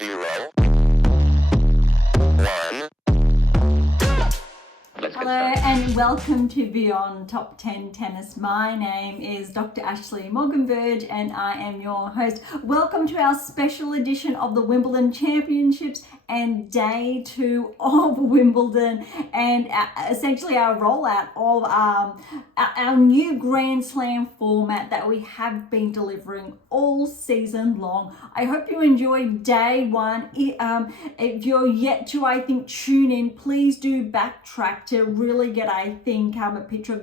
0, 1. Hello and welcome to Beyond Top 10 Tennis. My name is Dr. Ashley Morganberg and I am your host. Welcome to our special edition of the Wimbledon Championships and day 2 of Wimbledon, and essentially our rollout of our new Grand Slam format that we have been delivering all season long. I hope you enjoyed day 1. If you're yet to, I think, tune in, please do backtrack to really get, I think, a picture of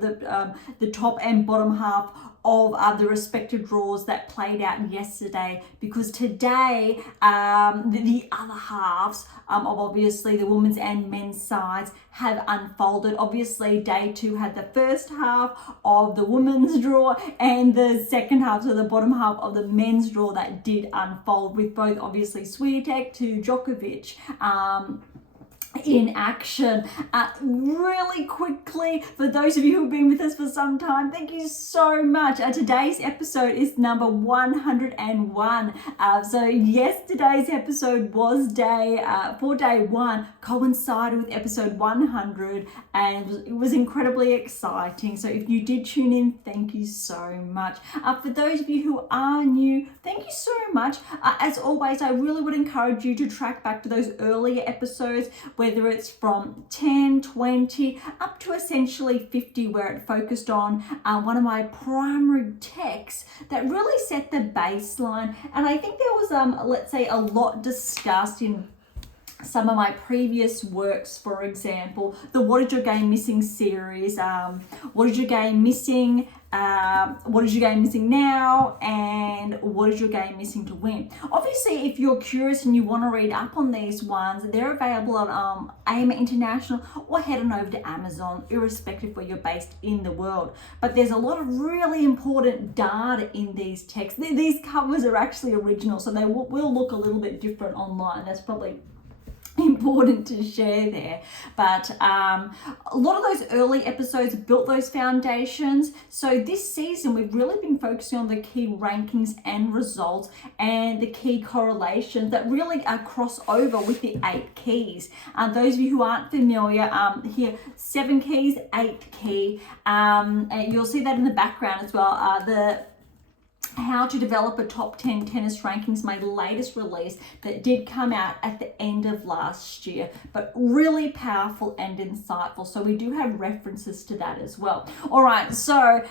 the top and bottom half of the respective draws that played out yesterday, because today the other halves of obviously the women's and men's sides have unfolded. Obviously day 2 had the first half of the women's draw and the second half, so the bottom half of the men's draw that did unfold, with both obviously Swiatek to Djokovic in action. Really quickly, for those of you who have been with us for some time, thank you so much. Today's episode is number 101. So yesterday's episode was for day 1, coincided with episode 100, and it was incredibly exciting. So if you did tune in, thank you so much. For those of you who are new, thank you so much. As always, I really would encourage you to track back to those earlier episodes, whether it's from 10, 20, up to essentially 50, where it focused on one of my primary texts that really set the baseline. And I think there was, let's say, a lot discussed in some of my previous works. For example, the What Is Your Game Missing series, What Is Your Game Missing, What Is Your Game Missing Now, and What Is Your Game Missing to Win. Obviously, if you're curious and you want to read up on these ones, they're available on AIMA International, or head on over to Amazon, irrespective where you're based in the world. But there's a lot of really important data in these texts. These covers are actually original, so they will look a little bit different online. That's probably important to share there, but a lot of those early episodes built those foundations. So this season we've really been focusing on the key rankings and results and the key correlations that really cross over with the 8 keys. Those of you who aren't familiar, here 7 keys, 8 key, and you'll see that in the background as well. The How to Develop a Top 10 Tennis Rankings, my latest release that did come out at the end of last year, but really powerful and insightful. So we do have references to that as well. All right, so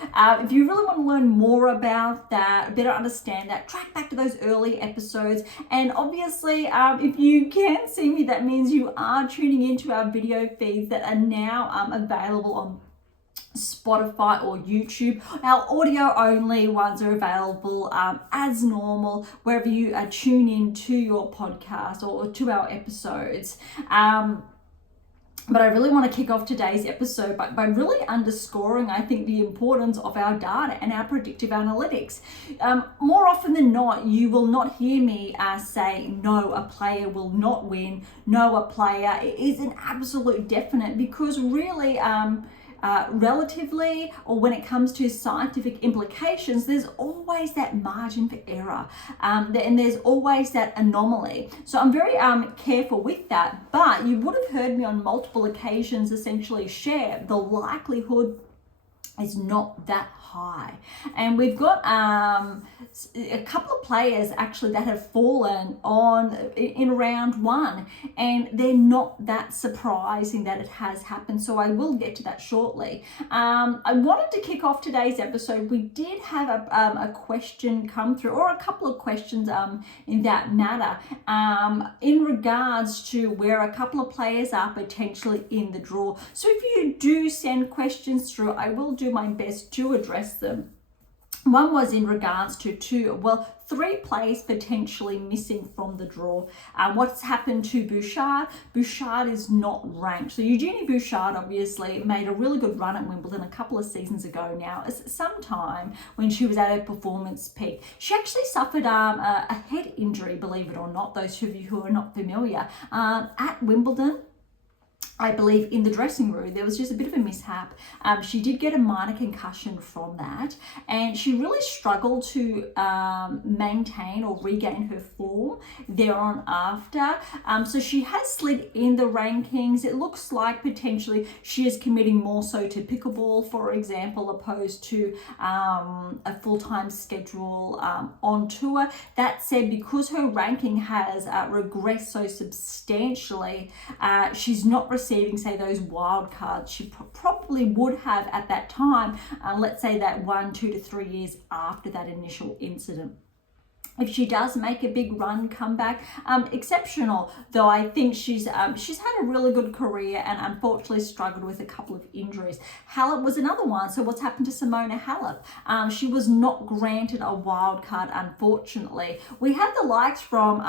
if you really want to learn more about that, better understand that, track back to those early episodes. And obviously, if you can see me, that means you are tuning into our video feeds that are now available on Spotify or YouTube. Our audio only ones are available as normal wherever you tune in to your podcast or to our episodes. But I really want to kick off today's episode by really underscoring, I think, the importance of our data and our predictive analytics. More often than not, you will not hear me say, no, a player will not win. No, a player is an absolute definite, because really, relatively, or when it comes to scientific implications, there's always that margin for error, and there's always that anomaly. So I'm very careful with that, but you would have heard me on multiple occasions essentially share the likelihood is not that high. And we've got a couple of players actually that have fallen in round 1, and they're not that surprising that it has happened. So I will get to that shortly. I wanted to kick off today's episode. We did have a question come through, or a couple of questions in that matter, in regards to where a couple of players are potentially in the draw. So if you do send questions through, I will do my best to address them. One was in regards to 3 players potentially missing from the draw. What's happened to Bouchard? Bouchard is not ranked. So Eugenie Bouchard obviously made a really good run at Wimbledon a couple of seasons ago now. Sometime when she was at her performance peak, she actually suffered a head injury, believe it or not, those of you who are not familiar, at Wimbledon. I believe in the dressing room, there was just a bit of a mishap. She did get a minor concussion from that, and she really struggled to maintain or regain her form thereon after. So she has slid in the rankings. It looks like potentially she is committing more so to pickleball, for example, opposed to a full-time schedule on tour. That said, because her ranking has regressed so substantially, she's not receiving, say, those wild cards she probably would have at that time, let's say that 1, 2 to 3 years after that initial incident. If she does make a big run comeback, exceptional, though I think she's had a really good career and unfortunately struggled with a couple of injuries. Halep was another one. So what's happened to Simona Halep? She was not granted a wild card, unfortunately. We had the likes from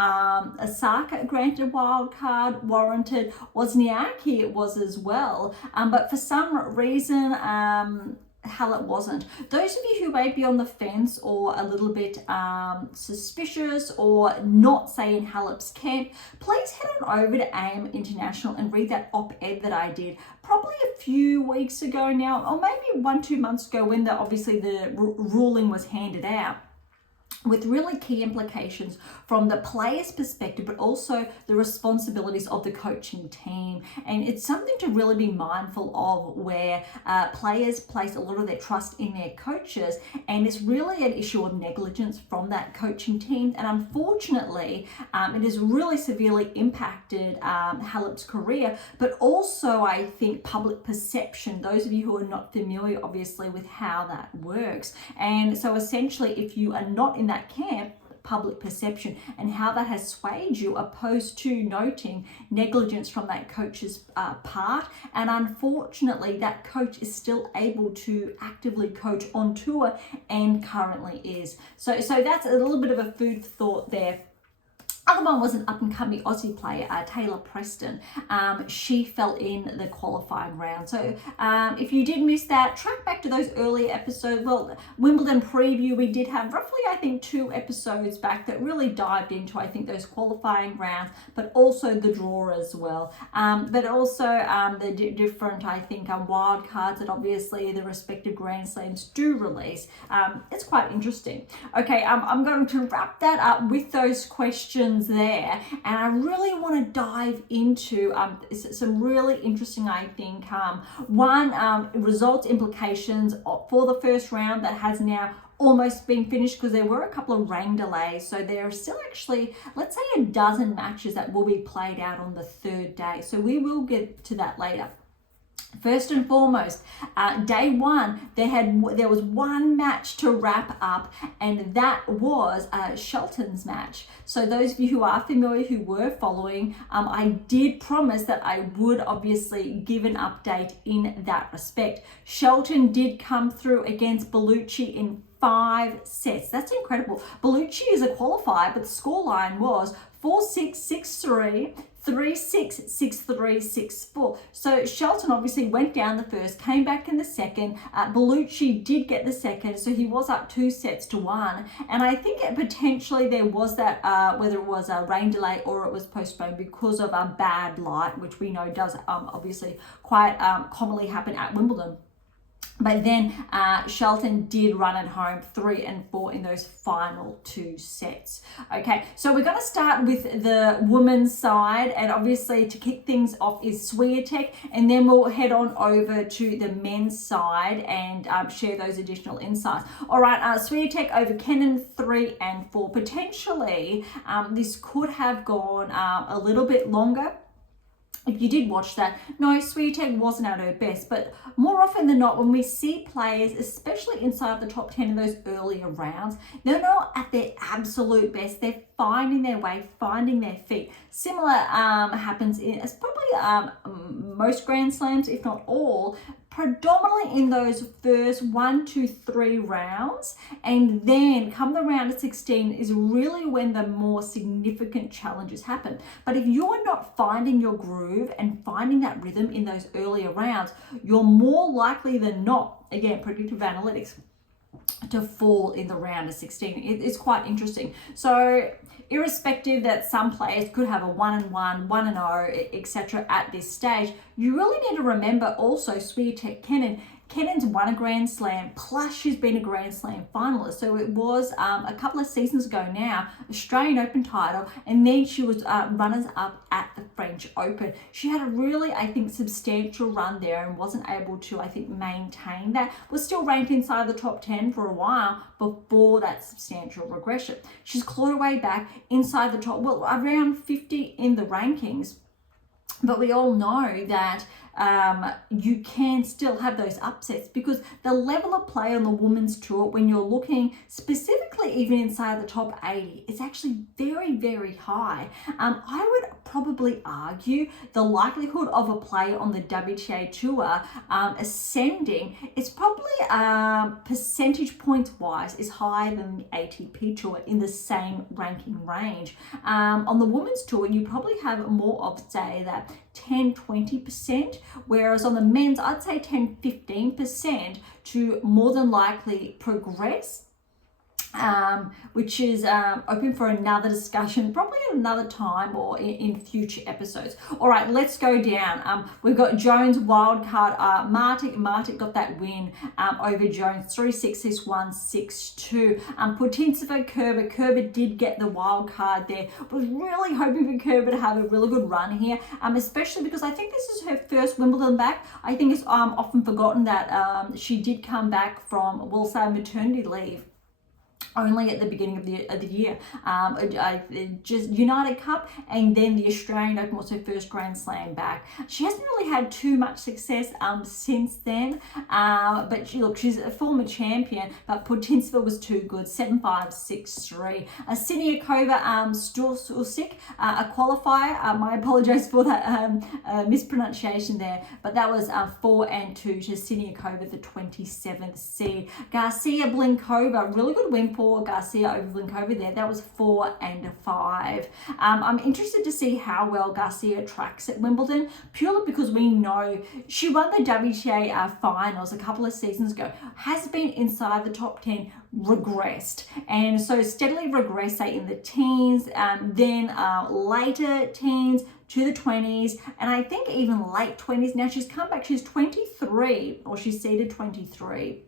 Osaka granted wild card, warranted. Wozniacki it was as well, but for some reason Halep wasn't. Those of you who may be on the fence or a little bit suspicious or not, say, in Halep's camp, please head on over to AM International and read that op-ed that I did probably a few weeks ago now, or maybe 1-2 months ago, when obviously the ruling was handed out, with really key implications from the player's perspective, but also the responsibilities of the coaching team. And it's something to really be mindful of, where players place a lot of their trust in their coaches, and it's really an issue of negligence from that coaching team. And unfortunately, it has really severely impacted Halep's career, but also I think public perception, those of you who are not familiar obviously with how that works. And so essentially, if you are not in that camp, public perception and how that has swayed you, opposed to noting negligence from that coach's part. And unfortunately, that coach is still able to actively coach on tour, and currently is. So that's a little bit of a food for thought there. Other one was an up-and-coming Aussie player, Taylor Preston. She fell in the qualifying round. So if you did miss that, track back to those earlier episodes. Well, Wimbledon preview, we did have roughly, I think, 2 episodes back that really dived into, I think, those qualifying rounds, but also the draw as well. But also the different, I think, wild cards that obviously the respective Grand Slams do release. It's quite interesting. Okay, I'm going to wrap that up with those questions there, and I really want to dive into some really interesting, I think, results implications for the first round that has now almost been finished, because there were a couple of rain delays. So there are still actually, let's say, a dozen matches that will be played out on the 3rd day. So we will get to that later. First and foremost, day 1, there was one match to wrap up, and that was Shelton's match. So those of you who are familiar, who were following, I did promise that I would obviously give an update in that respect. Shelton did come through against Bellucci in 5 sets. That's incredible. Bellucci is a qualifier, but the scoreline was 4-6, 6-3, 3-6, 6-3, 6-4. So Shelton obviously went down the first, came back in the second. Bellucci did get the second, so he was up 2-1. And I think potentially there was that, whether it was a rain delay or it was postponed because of a bad light, which we know does obviously quite commonly happen at Wimbledon. But then Shelton did run it home 3 and 4 in those final 2 sets. Okay, so we're going to start with the women's side, and obviously to kick things off is Swiatek, and then we'll head on over to the men's side and share those additional insights. All right, Swiatek over Kenin 3 and 4. Potentially, this could have gone a little bit longer. If you did watch that, no, Swiatek wasn't at her best, but more often than not, when we see players, especially inside the top 10 in those earlier rounds, they're not at their absolute best. They're finding their way, finding their feet. Similar happens in probably most Grand Slams, if not all, predominantly in those first 1, 2, 3 rounds, and then come the round of 16 is really when the more significant challenges happen. But if you're not finding your groove and finding that rhythm in those earlier rounds, you're more likely than not, again, predictive analytics, to fall in the round of 16. It's quite interesting. So irrespective that some players could have a 1-1, 1-0, etc. at this stage, you really need to remember also Swiatek Kenin's won a Grand Slam, plus she's been a Grand Slam finalist. So it was a couple of seasons ago now, Australian Open title, and then she was runners-up at the French Open. She had a really, I think, substantial run there and wasn't able to, I think, maintain that. Was still ranked inside the top 10 for a while before that substantial regression. She's clawed her way back inside the top, well, around 50 in the rankings. But we all know that you can still have those upsets because the level of play on the women's tour, when you're looking specifically even inside the top 80, is actually very, very high. I would probably argue the likelihood of a player on the WTA tour ascending is probably percentage points wise is higher than the ATP tour in the same ranking range. On the women's tour, you probably have more of, say, that 10-20%, whereas on the men's, I'd say 10-15% to more than likely progress, which is open for another discussion, probably at another time or in future episodes. All right, let's go down. We've got Jones wildcard. Martic got that win over Jones, 3-6, 6-1, 6-2. Putintseva, Kerber did get the wild card there. Was really hoping for Kerber to have a really good run here, especially because I think this is her first Wimbledon back. I think it's often forgotten that she did come back from, we'll say, maternity leave only at the beginning of the year. Just United Cup and then the Australian Open was her first Grand Slam back. She hasn't really had too much success since then, but she's a former champion, but Putintseva was too good, 7-5, 6-3. Siniakova Stulsic, a qualifier. I apologize for that mispronunciation there, but that was 4-2 to Siniakova, the 27th seed. Garcia Blinkova, really good win for Garcia over Blinkova there. That was 4-5. I'm interested to see how well Garcia tracks at Wimbledon, purely because we know she won the WTA finals a couple of seasons ago, has been inside the top 10, regressed, and so steadily regressed, say in the teens, then later teens to the 20s, and I think even late 20s. Now she's come back, she's 23, or she's seeded 23.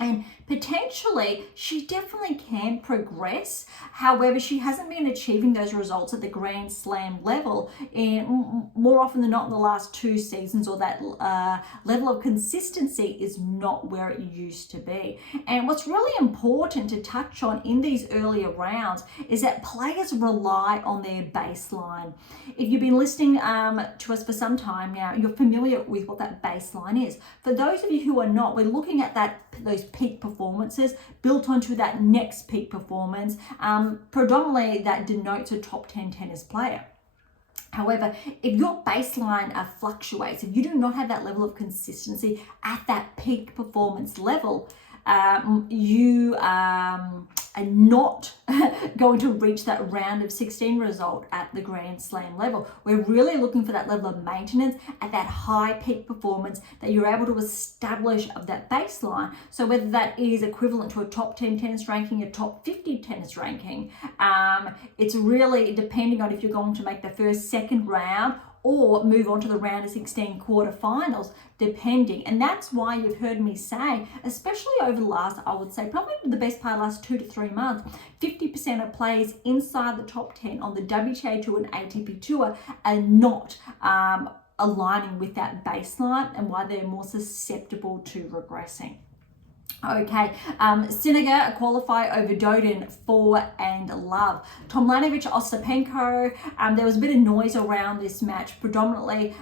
And potentially, she definitely can progress. However, she hasn't been achieving those results at the Grand Slam level in more often than not in the last 2 seasons, or that level of consistency is not where it used to be. And what's really important to touch on in these earlier rounds is that players rely on their baseline. If you've been listening to us for some time now, you're familiar with what that baseline is. For those of you who are not, we're looking at those peak performances built onto that next peak performance. Predominantly that denotes a top 10 tennis player. However, if your baseline fluctuates, if you do not have that level of consistency at that peak performance level, you are not going to reach that round of 16 result at the Grand Slam level. We're really looking for that level of maintenance at that high peak performance that you're able to establish of that baseline. So whether that is equivalent to a top 10 tennis ranking, a top 50 tennis ranking, it's really depending on if you're going to make the first, second round or move on to the round of 16 quarterfinals, depending. And that's why you've heard me say, especially over the last, I would say probably the best part of the last 2 to 3 months, 50% of players inside the top 10 on the WTA Tour and ATP Tour are not aligning with that baseline, and why they're more susceptible to regressing. Okay, Sinner, a qualifier over Dodin, 4-love. Tomljanovic, Ostapenko, there was a bit of noise around this match, predominantly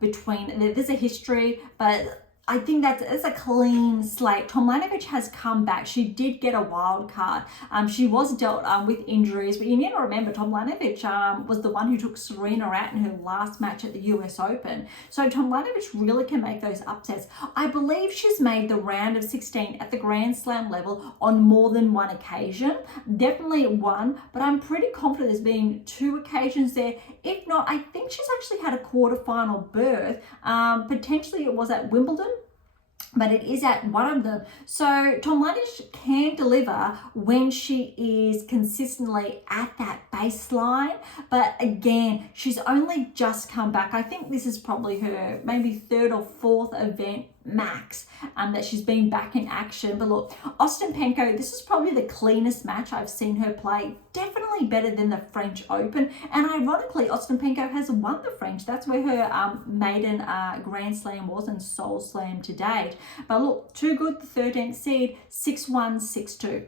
between, there's a history, but I think that's a clean slate. Tomljanovic has come back. She did get a wild card. She was dealt with injuries, but you need to remember Tomljanovic was the one who took Serena out in her last match at the US Open. So Tomljanovic really can make those upsets. I believe she's made the round of 16 at the Grand Slam level on more than one occasion. Definitely one, but I'm pretty confident there's been 2 occasions there. If not, I think she's actually had a quarterfinal berth. Potentially it was at Wimbledon. but it is at one of them. So Tomljanovic can deliver when she is consistently at that baseline. But again, she's only just come back. I think this is probably her maybe third or fourth event max that she's been back in action. But look, Ostapenko, this is probably the cleanest match I've seen her play. Definitely better than the French Open. And ironically, Ostapenko has won the French. That's where her maiden Grand Slam was, and Soul Slam to date. But look, too good, the 13th seed, 6-1, 6-2.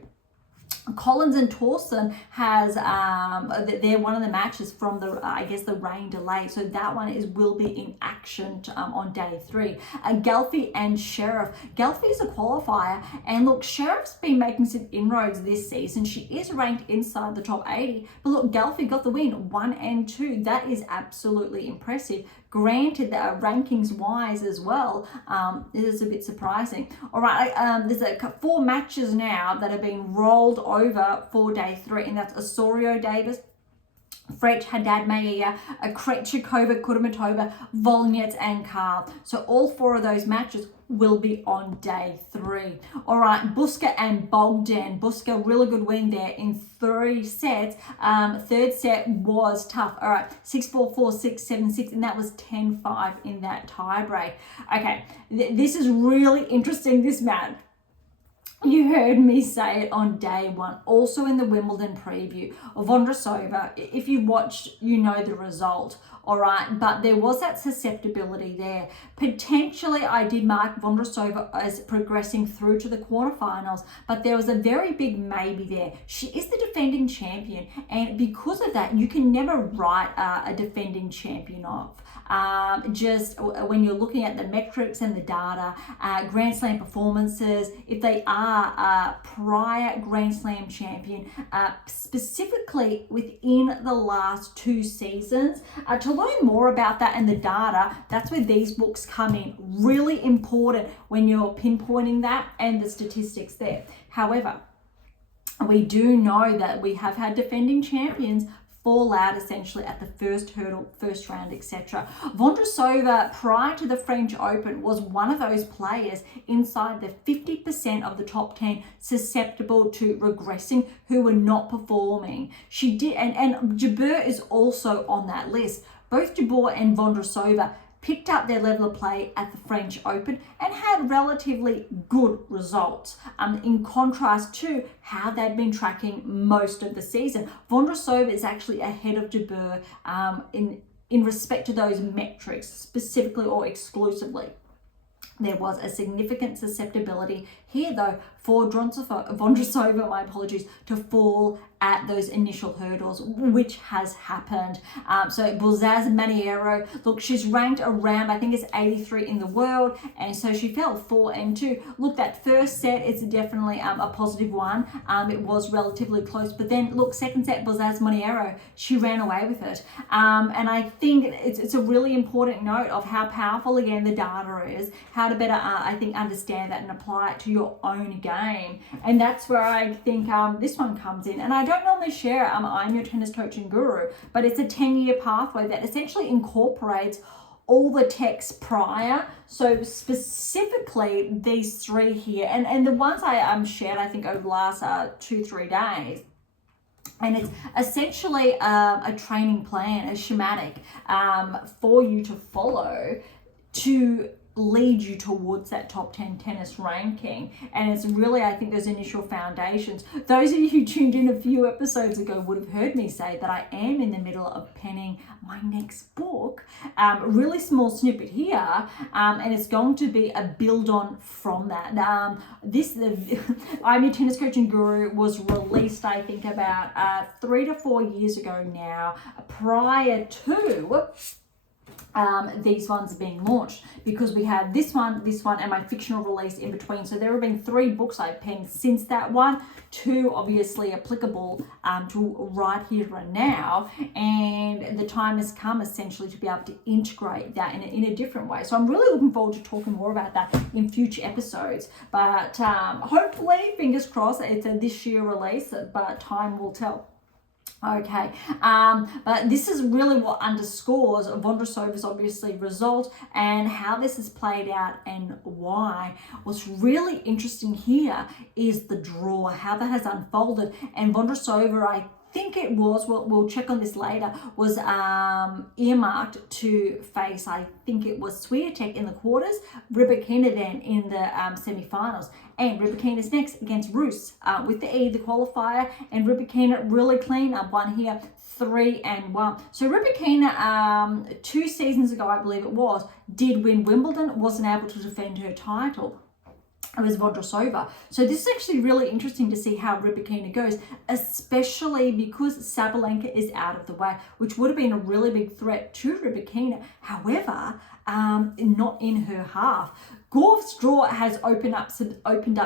Collins and Towson has they're one of the matches from the I guess the rain delay, so that one will be in action on day 3. Gelfi and Sheriff. Gelfi is a qualifier, and look, Sheriff's been making some inroads this season. She is ranked inside the top 80, but look, Gelfi got the win 1 and 2. That is absolutely impressive. Granted, that rankings wise as well, it is a bit surprising. All right, there's 4 matches now that have been rolled over for day 3, and that's Osorio Davis, French Haddad Maia, Krejcikova, Kudermetova, Volnets, and Karl. So all 4 of those matches will be on day 3. All right, Buska and Bogdan. Buska, really good win there in 3 sets. Third set was tough. All right, 6-4, 4-6, 7-6, and that was 10-5 in that tie break. Okay, this is really interesting, this match. You heard me say it on day 1, also in the Wimbledon preview. Vondrousova, if you watched, you know the result, all right? But there was that susceptibility there. Potentially, I did mark Vondrousova as progressing through to the quarterfinals, but there was a very big maybe there. She is the defending champion, and because of that, you can never write a defending champion off. Just when you're looking at the metrics and the data, Grand Slam performances, if they are a prior Grand Slam champion, specifically within the last 2 seasons. To learn more about that and the data, that's where these books come in. Really important when you're pinpointing that and the statistics there. However, we do know that we have had defending champions fall out essentially at the first hurdle, first round, etc. Vondrousova, prior to the French Open, was one of those players inside the 50% of the top 10 susceptible to regressing who were not performing. She did, and Jabeur is also on that list. Both Jabeur and Vondrousova picked up their level of play at the French Open and had relatively good results, in contrast to how they've been tracking most of the season. Vondrousova is actually ahead of Jabeur in respect to those metrics, specifically or exclusively. There was a significant susceptibility here, though, for Vondrousova, my apologies, to fall at those initial hurdles, which has happened. So Buzaz Maniero, look, she's ranked around, I think it's 83 in the world, and so she fell 4 and 2. Look, that first set, it's definitely a positive one. It was relatively close, but then look, second set, Buzaz Maniero, she ran away with it. And I think it's a really important note of how powerful, again, the data is, how to better, I think, understand that and apply it to your own game. And that's where I think this one comes in. And I don't normally share I'm your tennis coaching guru, but it's a 10-year pathway that essentially incorporates all the texts prior. So specifically these 3 here, and the ones I shared, I think, over the last 2-3 days. And it's essentially a training plan, a schematic for you to follow to lead you towards that top 10 tennis ranking. And it's really, I think, those initial foundations. Those of you who tuned in a few episodes ago would have heard me say that I am in the middle of penning my next book. Really small snippet here, and it's going to be a build on from that. I'm Your Tennis Coaching Guru was released, I think, about 3 to 4 years ago now, prior to these ones being launched, because we had this one, and my fictional release in between. So there have been 3 books I've penned since that one, 2 obviously applicable to right here and now, and the time has come essentially to be able to integrate that in a different way. So I'm really looking forward to talking more about that in future episodes, but hopefully, fingers crossed, it's a this year release, but time will tell. Okay, but this is really what underscores Vondrousova's obviously result and how this has played out and why. What's really interesting here is the draw, how that has unfolded, and Vondrousova, I think it was, we'll check on this later, was earmarked to face, I think it was Swiatek in the quarters, Rybakina then in the semi-finals. And Rybakina's next against Rus with the qualifier, and Rybakina really clean up one here, 3-1. So Rybakina 2 seasons ago, I believe it was, did win Wimbledon, wasn't able to defend her title. It was Vondrousova. So this is actually really interesting to see how Rybakina goes, especially because Sabalenka is out of the way, which would have been a really big threat to Rybakina. However, not in her half. Gauff's draw has opened up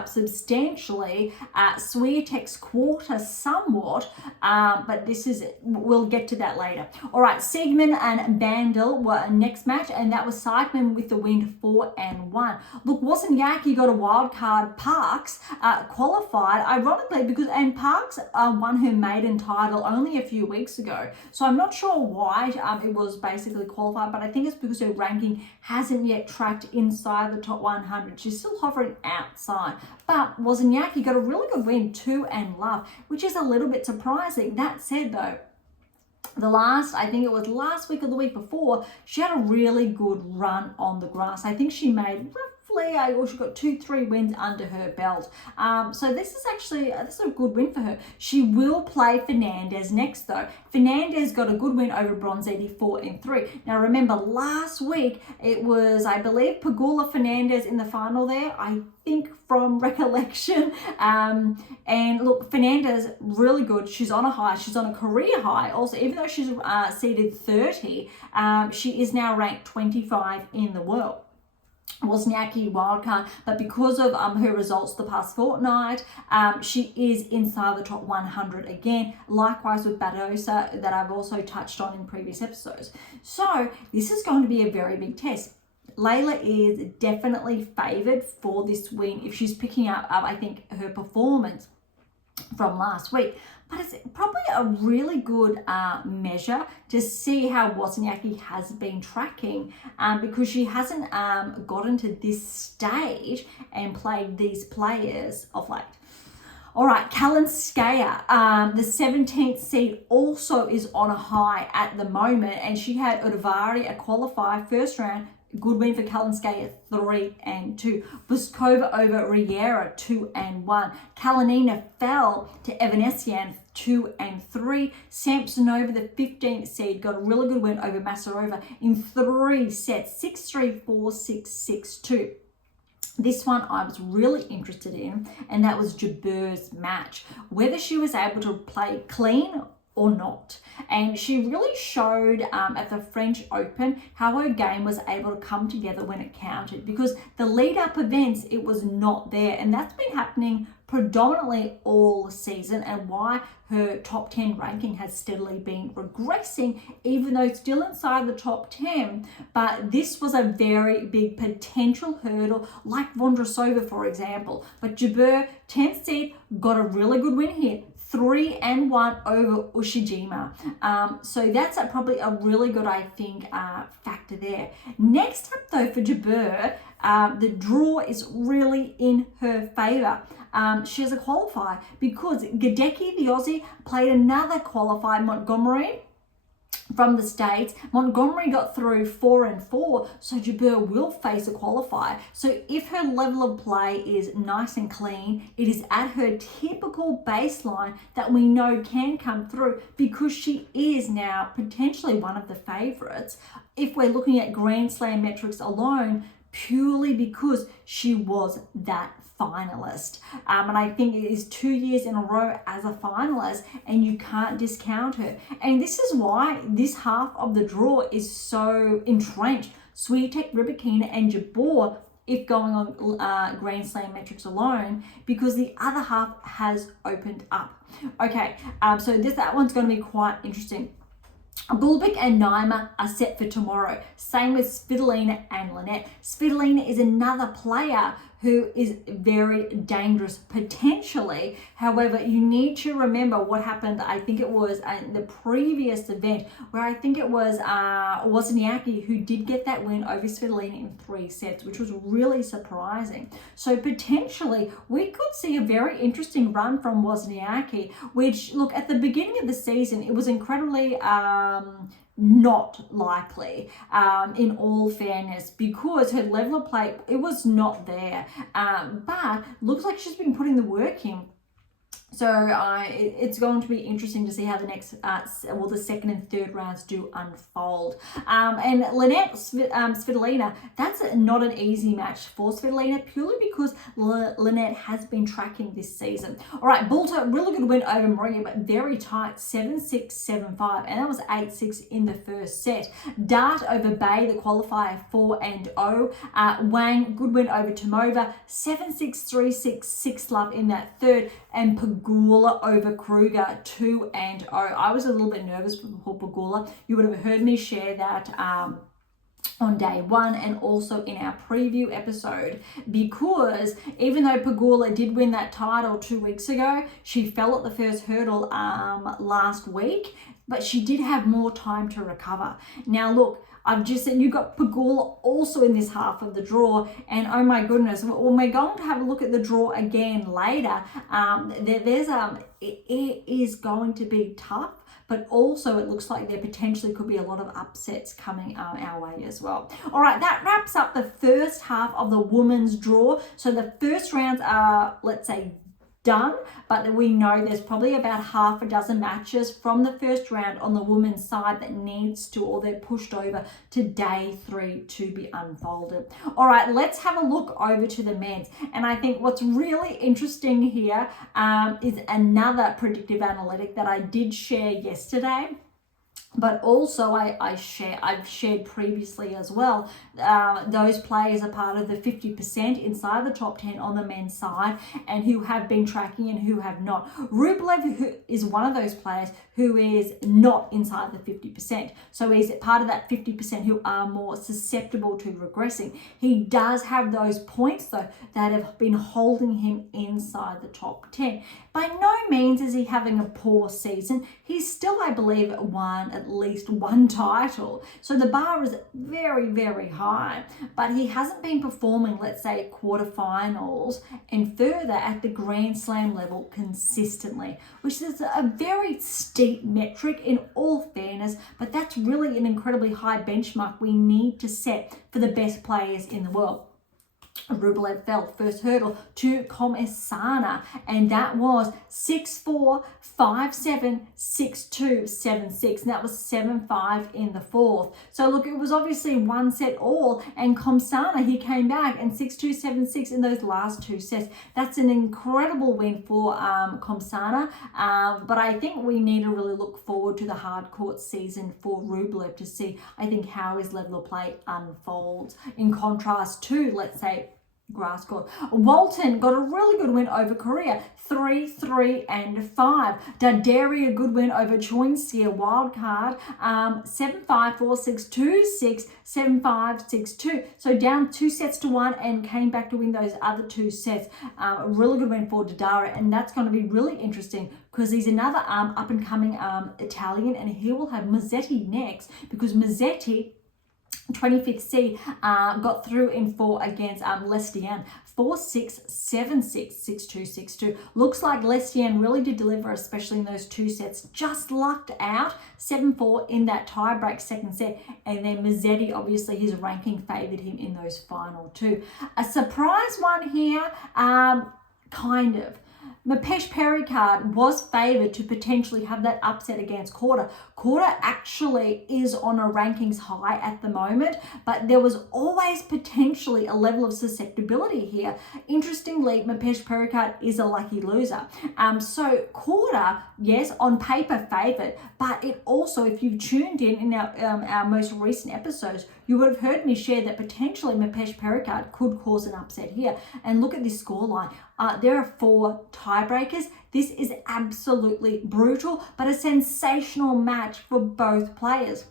substantially. Swiatek's quarter somewhat, but we'll get to that later. All right, Siegman and Bandel were next match, and that was Siegman with the win, 4-1. Look, Wozniacki got a wild card. Parks qualified, ironically, and Parks won her maiden title only a few weeks ago. So I'm not sure why it was basically qualified, but I think it's because her ranking hasn't yet tracked inside the top 100. She's still hovering outside. But Wozniacki got a really good win, 2-1, which is a little bit surprising. That said, though, I think it was last week or the week before, she had a really good run on the grass. I think she made she got 2-3 wins under her belt. So this is a good win for her. She will play Fernandez next, though. Fernandez got a good win over Bronzetti, 4-3. Now remember, last week it was, I believe, Pegula Fernandez in the final there, I think, from recollection. And look, Fernandez, really good. She's on a high. She's on a career high. Also, even though she's seeded 30, she is now ranked 25 in the world. Wozniacki wildcard, but because of her results the past fortnight, she is inside the top 100 again. Likewise with Badosa, that I've also touched on in previous episodes. So this is going to be a very big test. Layla is definitely favoured for this win if she's picking up, I think, her performance from last week. But it's probably a really good measure to see how Wozniacki has been tracking because she hasn't gotten to this stage and played these players of late. All right, Kalinskaya, the 17th seed, also is on a high at the moment, and she had Udvari, a qualifier first round. Good win for Kalinskaya, 3-2. Buskova over Riera, 2-1. Kalinina fell to Evanesian, 2-3. Samsonova, the 15th seed, got a really good win over Masarova in 3 sets, 6-3, 4-6, 6-2. This one I was really interested in, and that was Jabeur's match. Whether she was able to play clean or not. And she really showed at the French Open how her game was able to come together when it counted, because the lead-up events, it was not there. And that's been happening predominantly all season, and why her top 10 ranking has steadily been regressing, even though it's still inside the top 10. But this was a very big potential hurdle, like Vondrousova, for example. But Jabeur, 10th seed, got a really good win here, 3-1 over Ushijima. So that's probably a really good, I think, factor there. Next up, though, for Jabeur, the draw is really in her favour. She has a qualifier because Gadecki, the Aussie, played another qualifier, Montgomery, from the States. Montgomery got through 4-4, so Jabeur will face a qualifier. So if her level of play is nice and clean, it is at her typical baseline that we know can come through, because she is now potentially one of the favourites if we're looking at Grand Slam metrics alone, purely because she was that finalist. And I think it is 2 years in a row as a finalist, and you can't discount her. And this is why this half of the draw is so entrenched. Swiatek, Rybakina and Jabeur, if going on Grand Slam metrics alone, because the other half has opened up. Okay, so that one's going to be quite interesting. Gulbik and Naima are set for tomorrow. Same with Svitolina and Linette. Svitolina is another player who is very dangerous potentially. However, you need to remember what happened, I think it was in the previous event, where I think it was Wozniacki who did get that win over Svitolina in 3 sets, which was really surprising. So potentially we could see a very interesting run from Wozniacki, which, look, at the beginning of the season, it was incredibly not likely, in all fairness, because her level of play, it was not there. But looks like she's been putting the work in. So it's going to be interesting to see how the next, the second and third rounds do unfold. And Linette Svitolina, that's not an easy match for Svitolina, purely because Linette has been tracking this season. All right, Bulter, really good win over Maria, but very tight, 7-6, 7-5, and that was 8-6 in the first set. Dart over Bay, the qualifier, 4-0. Wang, good win over Tomova, 7-6, 3-6, 6-love in that third, and Pegula over Kruger, 2-0. I was a little bit nervous for Pegula. You would have heard me share that on day one and also in our preview episode, because even though Pegula did win that title 2 weeks ago, she fell at the first hurdle last week, but she did have more time to recover. Now look, I've just said you've got Pegula also in this half of the draw, and oh my goodness, when we're going to have a look at the draw again later, it is going to be tough, but also it looks like there potentially could be a lot of upsets coming our way as well. All right, that wraps up the first half of the women's draw. So the first rounds are, let's say, done, but we know there's probably about half a dozen matches from the first round on the women's side that needs to, or they're pushed over to day 3 to be unfolded. All right, let's have a look over to the men's. And I think what's really interesting here is another predictive analytic that I did share yesterday, but also I've shared previously as well. Those players are part of the 50% inside the top 10 on the men's side, and who have been tracking and who have not. Rublev, who is one of those players who is not inside the 50%. So he's part of that 50% who are more susceptible to regressing. He does have those points though that have been holding him inside the top 10. By no means is he having a poor season. He's still, I believe, won at least one title. So the bar is very, very high. But he hasn't been performing, let's say, quarterfinals and further at the Grand Slam level consistently, which is a very steep metric in all fairness, but that's really an incredibly high benchmark we need to set for the best players in the world. Rublev fell first hurdle to Komesana, and that was 6-4, 5-7, 6-2, 7-6, and that was 7-5 in the fourth. So look, it was obviously one set all, and Komesana, he came back and 6-2, 7-6 in those last 2 sets. That's an incredible win for Komesana, but I think we need to really look forward to the hard court season for Rublev to see, I think, how his level of play unfolds, in contrast to, let's say, grass court. Walton got a really good win over Korea, 3-3 and 5. Daderi, a good win over Choinsky, a wild card, 7-5, 4-6, 2-6, 7-5, 6-2. So down 2 sets to 1 and came back to win those other 2 sets. A really good win for Daderi, and that's going to be really interesting because he's another up and coming Italian, and he will have Mazzetti next, because Mazzetti, 25th seed, got through in 4 against Lestienne, 4-6, 7-6, 6-2, 6-2. Looks like Lestienne really did deliver, especially in those 2 sets. Just lucked out, 7-4 in that tie-break second set, and then Mazzetti, obviously his ranking favoured him in those final 2. A surprise one here, kind of. Mapesh Pericard was favoured to potentially have that upset against Korda. Korda actually is on a rankings high at the moment, but there was always potentially a level of susceptibility here. Interestingly, Mapesh Pericard is a lucky loser. So Korda, yes, on paper favoured, but it also, if you've tuned in our most recent episodes, you would have heard me share that potentially Mapesh Pericard could cause an upset here. And look at this scoreline. There are 4 tiebreakers. This is absolutely brutal, but a sensational match for both players.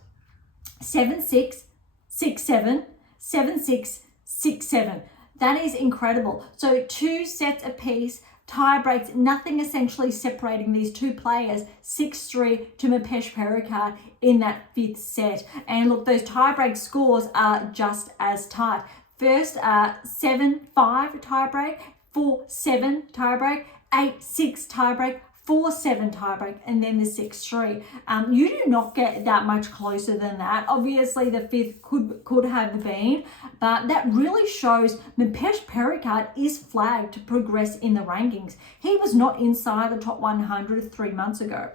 7-6, 6-7, 7-6, 6-7. That is incredible. So 2 sets apiece, tie breaks, nothing essentially separating these two players, 6-3 to Mapesh Perikard in that 5th set. And look, those tie break scores are just as tight. First, 7-5 tie break, 4-7 tie break, 8-6 tie break, 4-7 tiebreak, and then the 6-3. You do not get that much closer than that. Obviously, the 5th could have been, but that really shows Mapesh Perikard is flagged to progress in the rankings. He was not inside the top 100 3 months ago.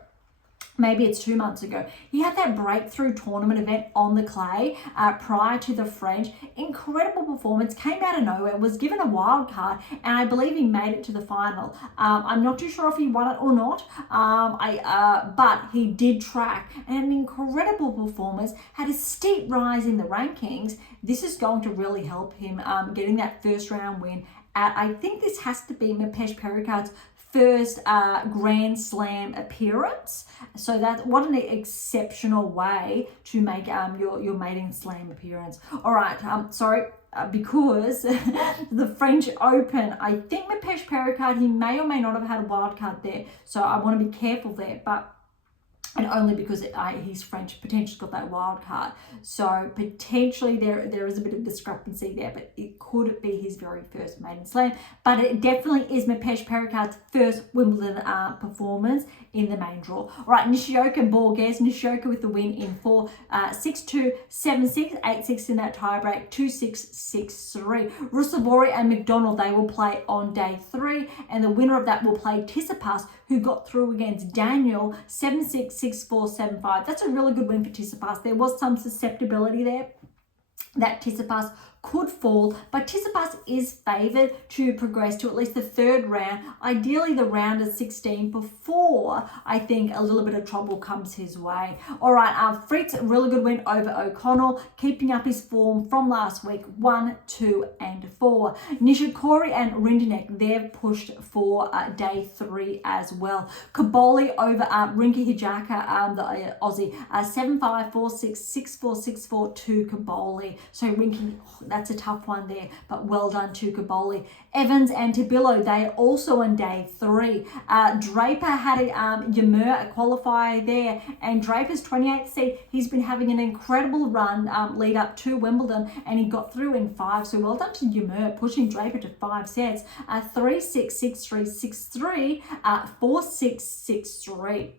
Maybe it's 2 months ago. He had that breakthrough tournament event on the clay prior to the French. Incredible performance, came out of nowhere, was given a wild card, and I believe he made it to the final. I'm not too sure if he won it or not, but he did track, and an incredible performance, had a steep rise in the rankings. This is going to really help him getting that first round win. I think this has to be Mapesh Perikard's first Grand Slam appearance. So that, what an exceptional way to make your maiden slam appearance. All right, because the French Open, I think Mapesh Perikard, he may or may not have had a wild card there. So I want to be careful there, and only because he's French, potentially got that wild card. So potentially there is a bit of discrepancy there, but it could be his very first maiden slam. But it definitely is Mapesh Perikard's first Wimbledon performance in the main draw. All right, Nishioka Borges, Nishioka with the win in 4, 6-2, 7-6, 8-6 in that tiebreak, 2-6, 6-3. Ruusuvuori and McDonald, they will play on day 3, and the winner of that will play Tsitsipas, who got through against Daniel, 7-6, 6-4, 7-5. That's a really good win for Tsitsipas. There was some susceptibility there that Tsitsipas could fall, but Tsitsipas is favoured to progress to at least the 3rd round, ideally the round of 16, before I think a little bit of trouble comes his way. All right, Fritz, a really good win over O'Connell, keeping up his form from last week, 1, 2, and 4. Nishikori and Rinderknech, they've pushed for day 3 as well. Kaboli over Rinka Hijaka, the Aussie, 7-5, 4-6, 6-4, 6-4 to Kaboli. So Rinky, that's a tough one there, but well done to Kaboli. Evans and Tabillo, they also on day 3. Draper had a Ymer, a qualifier there, and Draper's 28th seed. He's been having an incredible run lead up to Wimbledon, and he got through in 5. So well done to Ymer, pushing Draper to 5 sets. 3-6, 6-3, 6-3, 4-6, 6-3.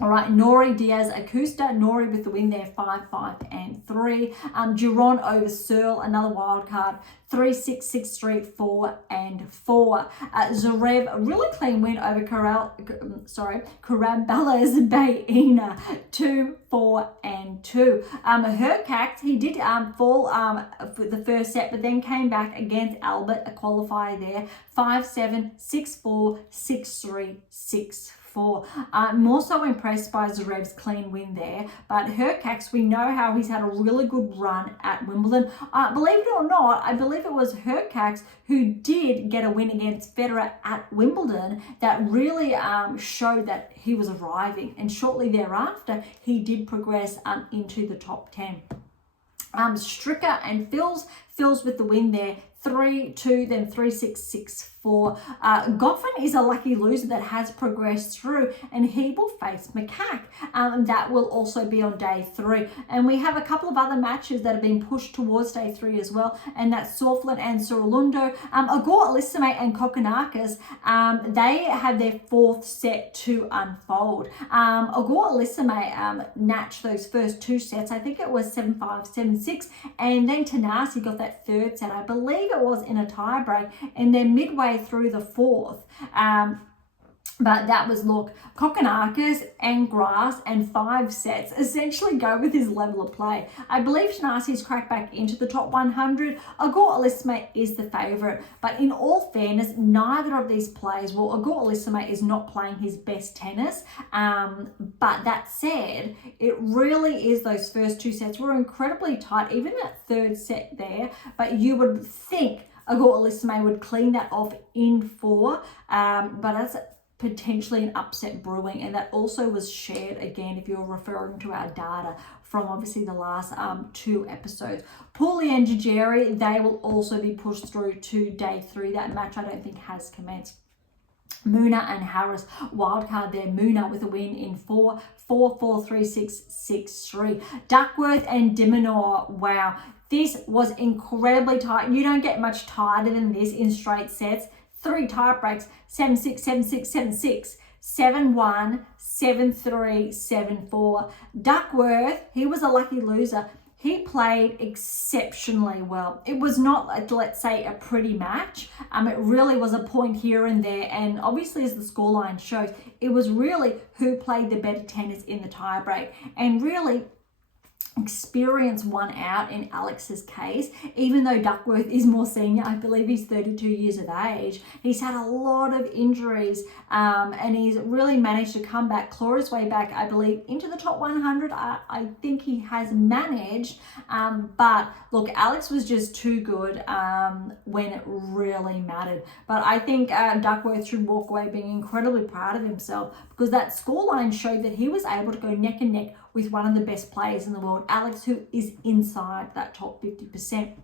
All right, Nori Diaz Acosta, Nori with the win there, 5-5 and 3. Giron over Searle, another wild card, 3-6, 6-3, 4 and 4. Zverev, a really clean win over Karabalas Bayina, 2-4 and 2. Hurkacz, he did fall for the first set, but then came back against Albert, a qualifier there, 5-7, 6-4, 6-3, 6-4. More so impressed by Zverev's clean win there, but Hurkacz, we know how he's had a really good run at Wimbledon. Believe it or not, I believe it was Hurkacz who did get a win against Federer at Wimbledon that really showed that he was arriving, and shortly thereafter he did progress into the top 10. Stricker and Fils with the win there, 3-2, then 3-6, 6-4. Goffin is a lucky loser that has progressed through, and he will face Macaque. That will also be on day 3. And we have a couple of other matches that have been pushed towards day 3 as well, and that's Sauerland and Surilundo. Agor Elisime and Kokkinakis, they have their 4th set to unfold. Agor Elisime natched those first 2 sets. I think it was 7-5, 7-6, and then Tanasi got that 3rd set. I believe it was in a tie break, and then midway through the 4th, but that was, look, Kokkinakis and Grass and 5 sets essentially go with his level of play. I believe Tanasi's cracked back into the top 100. Agor Elisime is the favourite, but in all fairness, neither of these players, well, Agor Elisime is not playing his best tennis, but that said, it really is those first 2 sets were incredibly tight, even that 3rd set there, but you would think Agor Elisime would clean that off in 4, but potentially an upset brewing, and that also was shared again if you're referring to our data from obviously the last 2 episodes. Pooley and Jajeri, they will also be pushed through to day 3. That match I don't think has commenced. Moona and Harris, wildcard there. Moona with a win in 4, 4, 4, 3, 6, 6, 3. Duckworth and de Minaur, wow, this was incredibly tight. You don't get much tighter than this in straight sets. 3 tie breaks, 7-6, 7-6, 7-6, 7-1, 7-3, 7-4. Duckworth, he was a lucky loser. He played exceptionally well. It was not, let's say, a pretty match. It really was a point here and there. And obviously, as the scoreline shows, it was really who played the better tennis in the tiebreak. And really, experience won out in Alex's case. Even though Duckworth is more senior, I believe he's 32 years of age, he's had a lot of injuries, and he's really managed to come back, claw his way back, I believe, into the top 100. I think he has managed, but look, Alex was just too good when it really mattered. But I think Duckworth should walk away being incredibly proud of himself, because that scoreline showed that he was able to go neck and neck with one of the best players in the world, Alex, who is inside that top 50%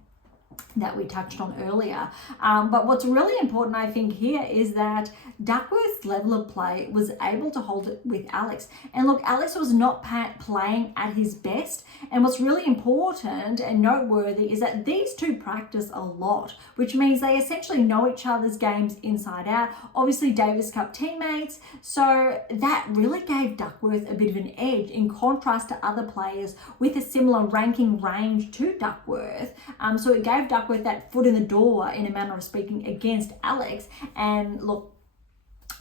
that we touched on earlier. But what's really important, I think, here is that Duckworth's level of play was able to hold it with Alex. And look, Alex was not playing at his best. And what's really important and noteworthy is that these two practice a lot, which means they essentially know each other's games inside out. Obviously, Davis Cup teammates. So that really gave Duckworth a bit of an edge in contrast to other players with a similar ranking range to Duckworth. So it gave Duckworth that foot in the door, in a manner of speaking, against Alex. And look,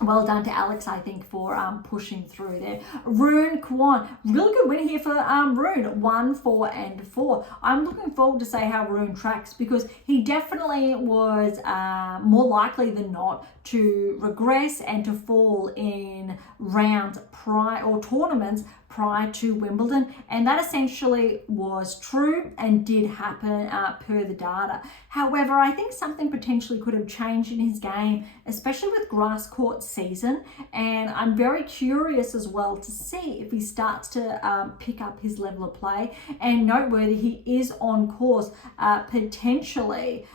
well done to Alex, I think, for pushing through there. Rune Kwon, really good win here for Rune, 1, 4, and 4. I'm looking forward to see how Rune tracks, because he definitely was more likely than not to regress and to fall in rounds prior or tournaments prior to Wimbledon, and that essentially was true and did happen per the data. However, I think something potentially could have changed in his game, especially with grass court season, and I'm very curious as well to see if he starts to pick up his level of play. And noteworthy, he is on course potentially.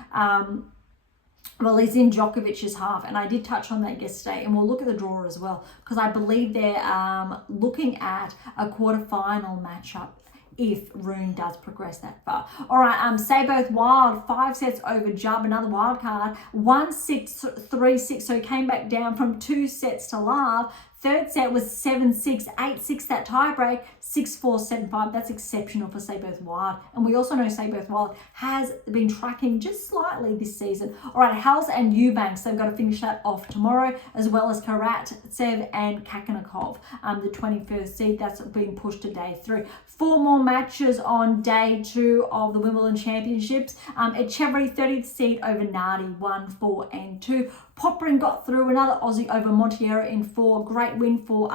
Well, he's in Djokovic's half, and I did touch on that yesterday, and we'll look at the draw as well, because I believe they're looking at a quarterfinal matchup if Rune does progress that far. All right, Say Both Wild, 5 sets over Jubb, another wild card, 1-6, 3-6, so he came back down from 2 sets to love. Third set was 7-6, 8-6 that tiebreak, 6-4, 7-5. That's exceptional for Say Both Wild. And we also know Say Both Wild has been tracking just slightly this season. All right, Hals and Eubanks, they've got to finish that off tomorrow, as well as Karatsev and Kakanakov, the 21st seed. That's been pushed to day 3. 4 more matches on day 2 of the Wimbledon Championships. Etcheverry, 30th seed over Nardi, 1, 4, and 2. Popyrin got through, another Aussie over Monteiro in 4. Great win for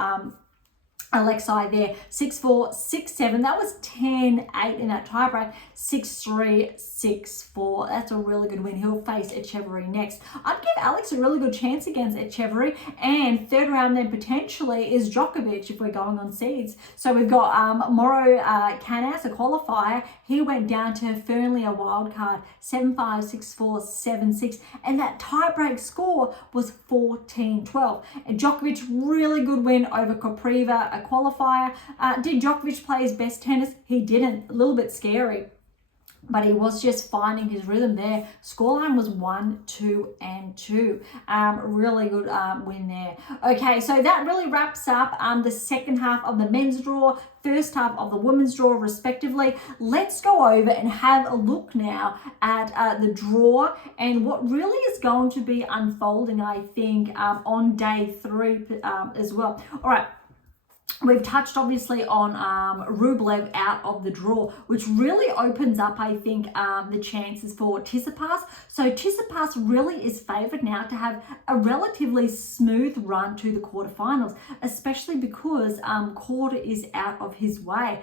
Alexei there, 6-4, 6-7. That was 10-8 in that tiebreak. 6-3, 6-4. That's a really good win. He'll face Etcheverry next. I'd give Alex a really good chance against Etcheverry. And third round then potentially is Djokovic if we're going on seeds. So we've got Moro Canas, a qualifier. He went down to Fernley, a wild card, 7-5, 6-4, 7-6. And that tiebreak score was 14-12. And Djokovic, really good win over Kopriva, a qualifier. Did Djokovic play his best tennis? He didn't. A little bit scary, but he was just finding his rhythm there. Scoreline was 1, 2, and 2. Really good win there. Okay, so that really wraps up the second half of the men's draw, first half of the women's draw, respectively. Let's go over and have a look now at the draw and what really is going to be unfolding, I think, on day 3 as well. All right. We've touched obviously on Rublev out of the draw, which really opens up, I think, the chances for Tsitsipas. So Tsitsipas really is favoured now to have a relatively smooth run to the quarterfinals, especially because Korda is out of his way.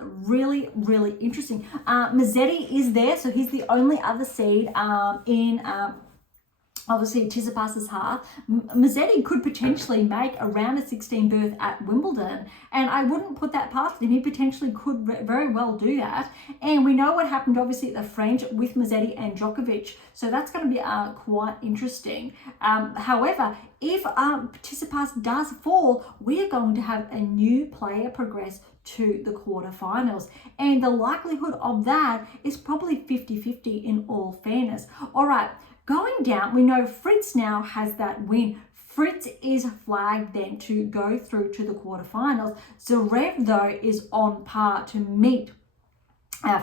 Really, really interesting. Mazzetti is there, so he's the only other seed in obviously Tsitsipas's half, Musetti could potentially make a round of 16 berth at Wimbledon, and I wouldn't put that past him. He potentially could very well do that. And we know what happened obviously at the French with Musetti and Djokovic, so that's going to be quite interesting. However, if Tsitsipas does fall, we are going to have a new player progress to the quarterfinals, and the likelihood of that is probably 50-50 in all fairness. All right, going down, we know Fritz now has that win. Fritz is flagged then to go through to the quarterfinals. Zverev, though, is on par to meet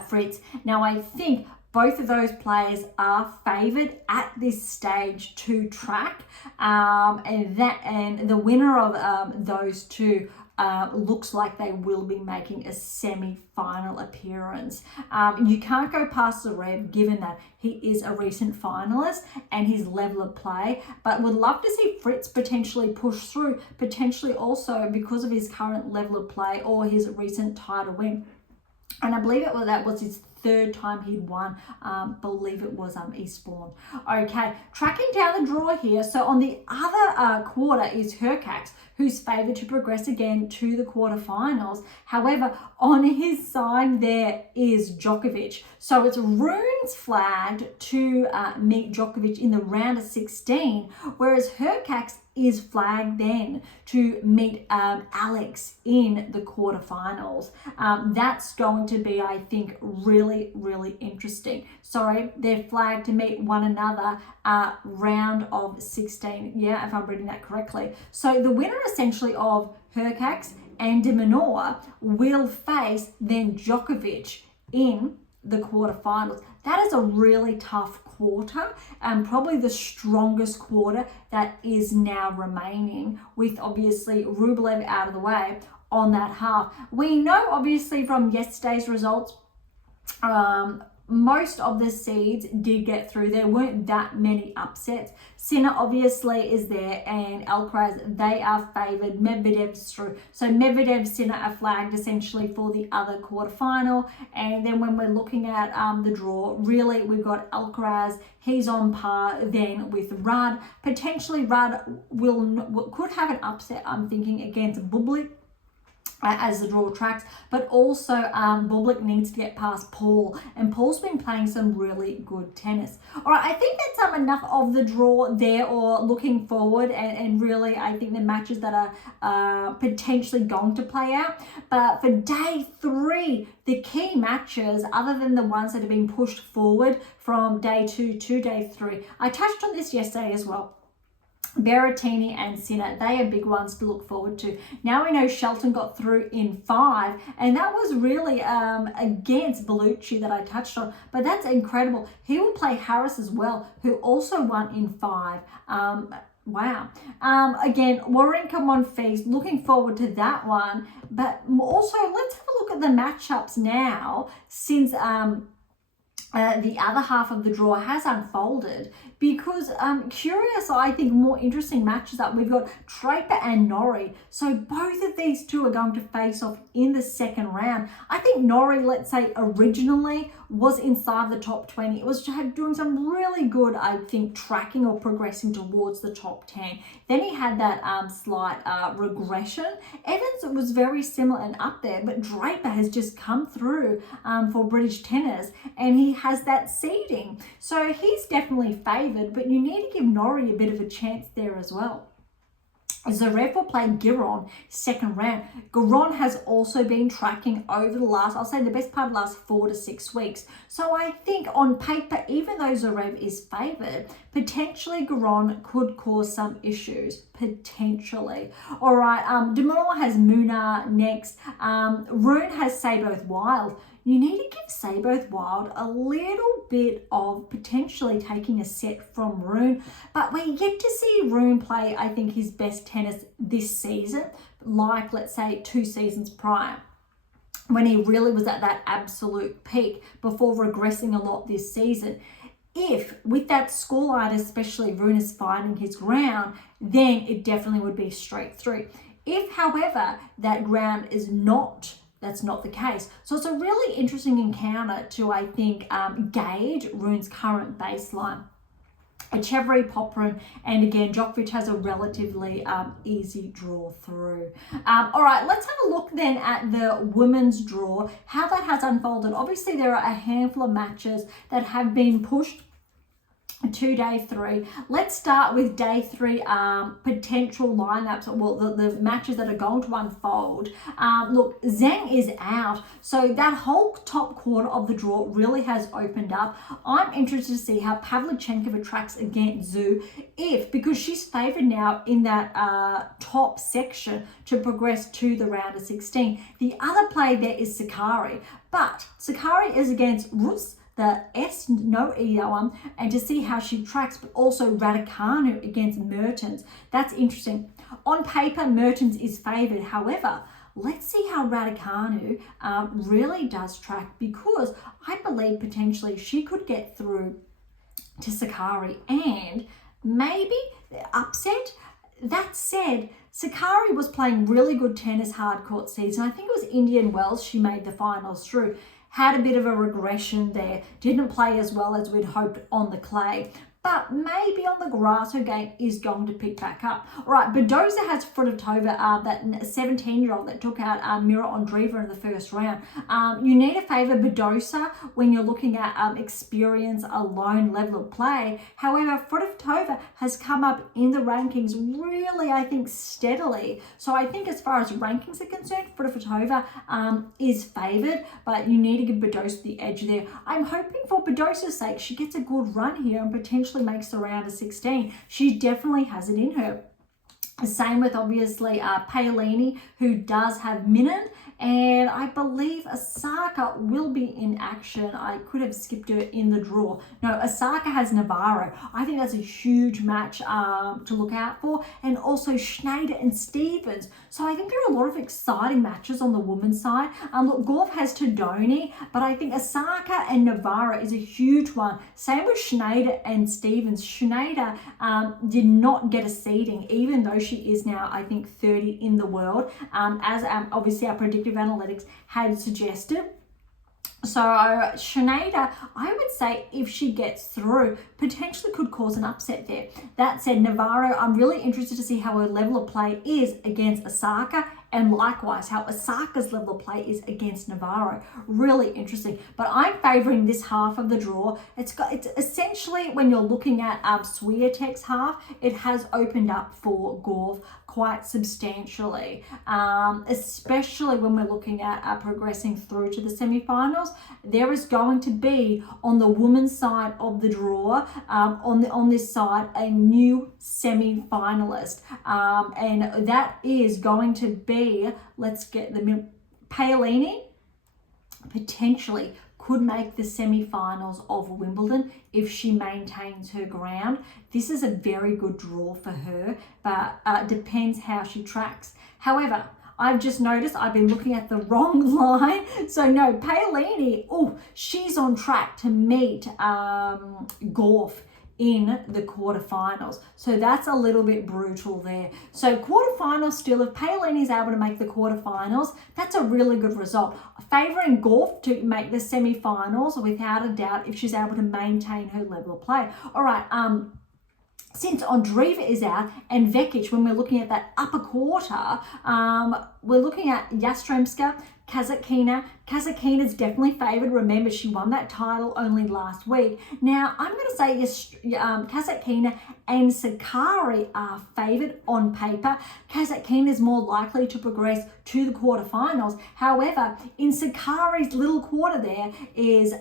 Fritz. Now, I think both of those players are favoured at this stage to track, and the winner of those two looks like they will be making a semi-final appearance. You can't go past Zverev given that he is a recent finalist and his level of play, but would love to see Fritz potentially push through, potentially also because of his current level of play or his recent title win. And I believe that was his third time he'd won. Believe it was Eastbourne. Okay, tracking down the draw here. So on the other quarter is Hurkacz, who's favoured to progress again to the quarterfinals. However, on his side there is Djokovic. So it's Rune's flagged to meet Djokovic in the round of 16, whereas Hurkacz is flagged then to meet Alex in the quarterfinals. That's going to be, I think, really, really interesting. Sorry, they're flagged to meet one another round of 16. Yeah, if I'm reading that correctly. So the winner essentially of Hurkacz and de Minaur will face then Djokovic in the quarterfinals. That is a really tough quarter, and probably the strongest quarter that is now remaining, with obviously Rublev out of the way on that half. We know obviously from yesterday's results, most of the seeds did get through. There weren't that many upsets. Sinner obviously is there, and Alcaraz, they are favoured. Medvedev's through. So Medvedev, Sinner are flagged essentially for the other quarterfinal. And then when we're looking at the draw, really we've got Alcaraz. He's on par then with Rudd. Potentially Rudd could have an upset, I'm thinking, against Bublik as the draw tracks, but also Bublik needs to get past Paul, and Paul's been playing some really good tennis. All right, I think that's enough of the draw there, or looking forward, and really I think the matches that are potentially going to play out. But for day 3, the key matches, other than the ones that have been pushed forward from day 2 to day 3, I touched on this yesterday as well. Berrettini and Sinner, they are big ones to look forward to. Now we know Shelton got through in 5, and that was really against Bellucci that I touched on, but that's incredible. He will play Harris as well, who also won in 5. Wow. Again, Wawrinka Monfils, looking forward to that one, but also let's have a look at the matchups now since the other half of the draw has unfolded, because curious, I think more interesting matches up. We've got Draper and Norrie. So both of these two are going to face off in the second round. I think Norrie, let's say originally, was inside the top 20. It was doing some really good, I think, tracking or progressing towards the top 10. Then he had that slight regression. Evans was very similar and up there, but Draper has just come through for British tennis, and he has that seeding. So he's definitely favoured, but you need to give Norrie a bit of a chance there as well. Zverev will play Giron second round. Giron has also been tracking over the last, I'll say the best part of the last 4 to 6 weeks. So I think on paper, even though Zverev is favoured, potentially Giron could cause some issues, potentially. All right, de Minaur has Munar next. Rune has Seyboth Wild. You need to give Seyboth Wild a little bit of potentially taking a set from Rune, but we're yet to see Rune play, I think, his best tennis this season, like, let's say, 2 seasons prior, when he really was at that absolute peak before regressing a lot this season. If, with that scoreline especially, Rune is finding his ground, then it definitely would be straight through. If, however, that ground is not, that's not the case. So it's a really interesting encounter to, I think, gauge Rune's current baseline. Echeverry, Popyrin, and again, Djokovic has a relatively easy draw through. All right, let's have a look then at the women's draw, how that has unfolded. Obviously, there are a handful of matches that have been pushed to day 3. Let's start with day 3 potential lineups, well, the matches that are going to unfold. Look, Zheng is out, so that whole top quarter of the draw really has opened up. I'm interested to see how Pavlyuchenkova tracks against Zhu, because she's favored now in that top section to progress to the round of 16. The other play there is Sakkari, but Sakkari is against Rus, the S, no E, that one, and to see how she tracks, but also Raducanu against Mertens. That's interesting. On paper, Mertens is favoured. However, let's see how Raducanu really does track, because I believe potentially she could get through to Sakkari and maybe upset. That said, Sakkari was playing really good tennis hard court season. I think it was Indian Wells she made the finals through. Had a bit of a regression there, didn't play as well as we'd hoped on the clay, but maybe on the grass her game is going to pick back up. All right, Badosa has Fruhvirtova, that 17-year-old that took out Mira Andreeva in the first round. You need to favour Badosa when you're looking at experience alone level of play. However, Fruhvirtova has come up in the rankings really, I think, steadily. So I think as far as rankings are concerned, Fruhvirtova is favoured, but you need to give Badosa the edge there. I'm hoping for Badosa's sake she gets a good run here and potentially makes the round of 16. She definitely has it in her. Same with obviously Paolini, who does have Minen, and I believe Osaka will be in action. I could have skipped her in the draw. No, Osaka has Navarro. I think that's a huge match to look out for, and also Schneider and Stevens. So I think there are a lot of exciting matches on the women's side. Look, Gauff has Todoni, but I think Osaka and Navarro is a huge one. Same with Schneider and Stevens. Schneider did not get a seeding, even though she is now, I think, 30 in the world, as obviously our predictive analytics had suggested. So Schneider, I would say if she gets through, potentially could cause an upset there. That said, Navarro, I'm really interested to see how her level of play is against Osaka, and likewise how Osaka's level of play is against Navarro. Really interesting. But I'm favouring this half of the draw. It's essentially, when you're looking at Swiatek's half, it has opened up for Gauff quite substantially, especially when we're looking at progressing through to the semi-finals. There is going to be, on the women's side of the draw, on this side, a new semi-finalist, and that is going to be, let's get the Paolini, potentially could make the semi-finals of Wimbledon if she maintains her ground. This is a very good draw for her, but depends how she tracks. However, I've just noticed I've been looking at the wrong line. So no, Paolini, she's on track to meet Gauff in the quarterfinals. So that's a little bit brutal there. So quarterfinals still, if Paolini is able to make the quarterfinals, that's a really good result. Favouring Gauff to make the semi-finals without a doubt if she's able to maintain her level of play. All right, since Andreeva is out and Vekic, when we're looking at that upper quarter, we're looking at Yastremska, Kasatkina. Kasatkina is definitely favoured. Remember, she won that title only last week. Now, I'm going to say Kasatkina and Sakkari are favoured on paper. Kasatkina is more likely to progress to the quarterfinals. However, in Sakkari's little quarter there is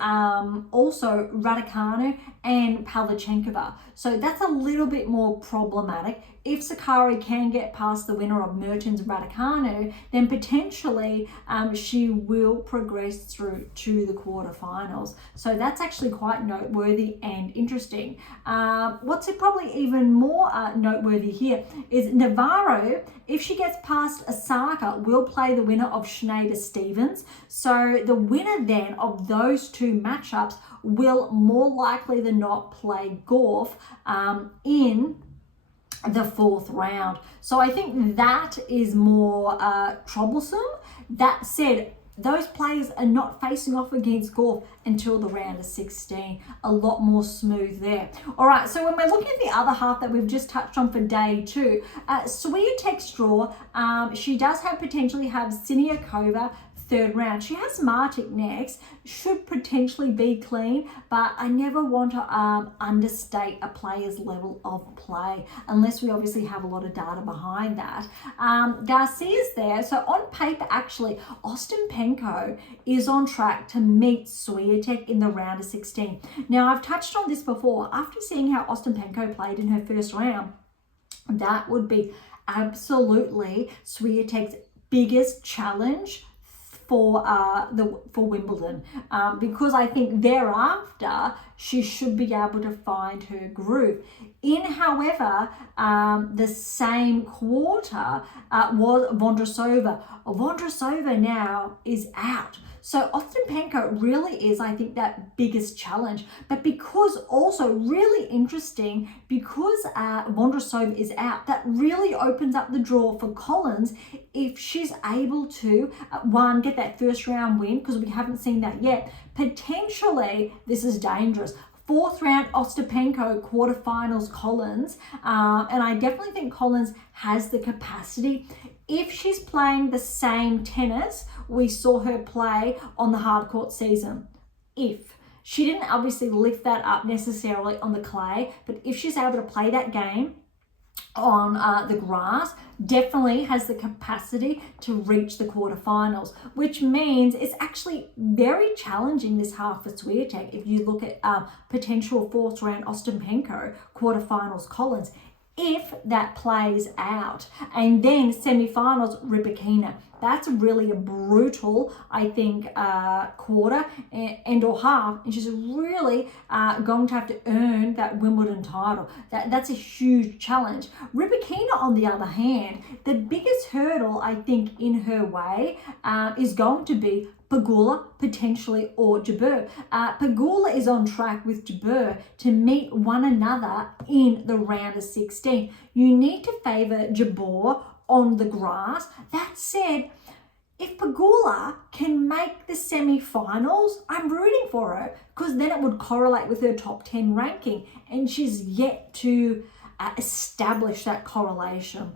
also Raducanu and Pavlyuchenkova. So that's a little bit more problematic. If Sakkari can get past the winner of Mertens Raducanu, then potentially she will progress through to the quarterfinals. So that's actually quite noteworthy and interesting. What's probably even more noteworthy here is Navarro, if she gets past Osaka, will play the winner of Schneider-Stevens. So the winner then of those two matchups will more likely than not play Gauff in the fourth round. So I think that is more troublesome. That said, those players are not facing off against Gauff until the round of 16. A lot more smooth there. All right, so when we're looking at the other half that we've just touched on for day 2, Swiatek's draw, she does potentially have Siniakova third round. She has Martic next, should potentially be clean, but I never want to understate a player's level of play unless we obviously have a lot of data behind that. Garcia's there, so on paper actually Ostapenko is on track to meet Swiatek in the round of 16. Now I've touched on this before. After seeing how Ostapenko played in her first round, that would be absolutely Swiatek's biggest challenge for Wimbledon, because I think thereafter she should be able to find her groove. In, however, the same quarter was Vondrousova. Vondrousova now is out. So Ostapenko really is, I think, that biggest challenge. But because also really interesting, because Vondrousova is out, that really opens up the draw for Collins if she's able to, one, get that first round win, because we haven't seen that yet. Potentially, this is dangerous. Fourth round Ostapenko, quarterfinals Collins, and I definitely think Collins has the capacity. If she's playing the same tennis we saw her play on the hard court season, if she didn't obviously lift that up necessarily on the clay, but if she's able to play that game on the grass, definitely has the capacity to reach the quarterfinals, which means it's actually very challenging this half for Swiatek. If you look at potential fourth round Ostapenko, quarterfinals Collins, if that plays out, and then semi-finals Rybakina. That's really a brutal, I think, quarter and or half, and she's really going to have to earn that Wimbledon title. That's a huge challenge. Rybakina, on the other hand, the biggest hurdle I think in her way is going to be Pegula, potentially, or Jabeur. Pegula is on track with Jabeur to meet one another in the round of 16. You need to favour Jabeur on the grass. That said, if Pegula can make the semi-finals, I'm rooting for her, because then it would correlate with her top 10 ranking, and she's yet to establish that correlation.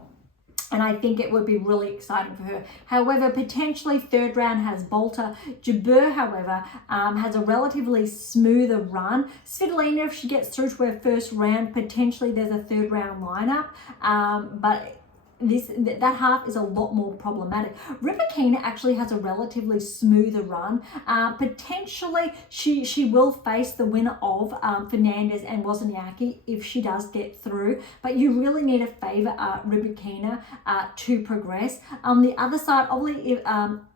And I think it would be really exciting for her. However, potentially third round has Bolter. Jabeur, however, has a relatively smoother run. Svitolina, if she gets through to her first round, potentially there's a third round lineup. But that half is a lot more problematic. Rybakina actually has a relatively smoother run. Potentially, she will face the winner of Fernandez and Wozniacki if she does get through, but you really need to favour Rybakina to progress. On the other side,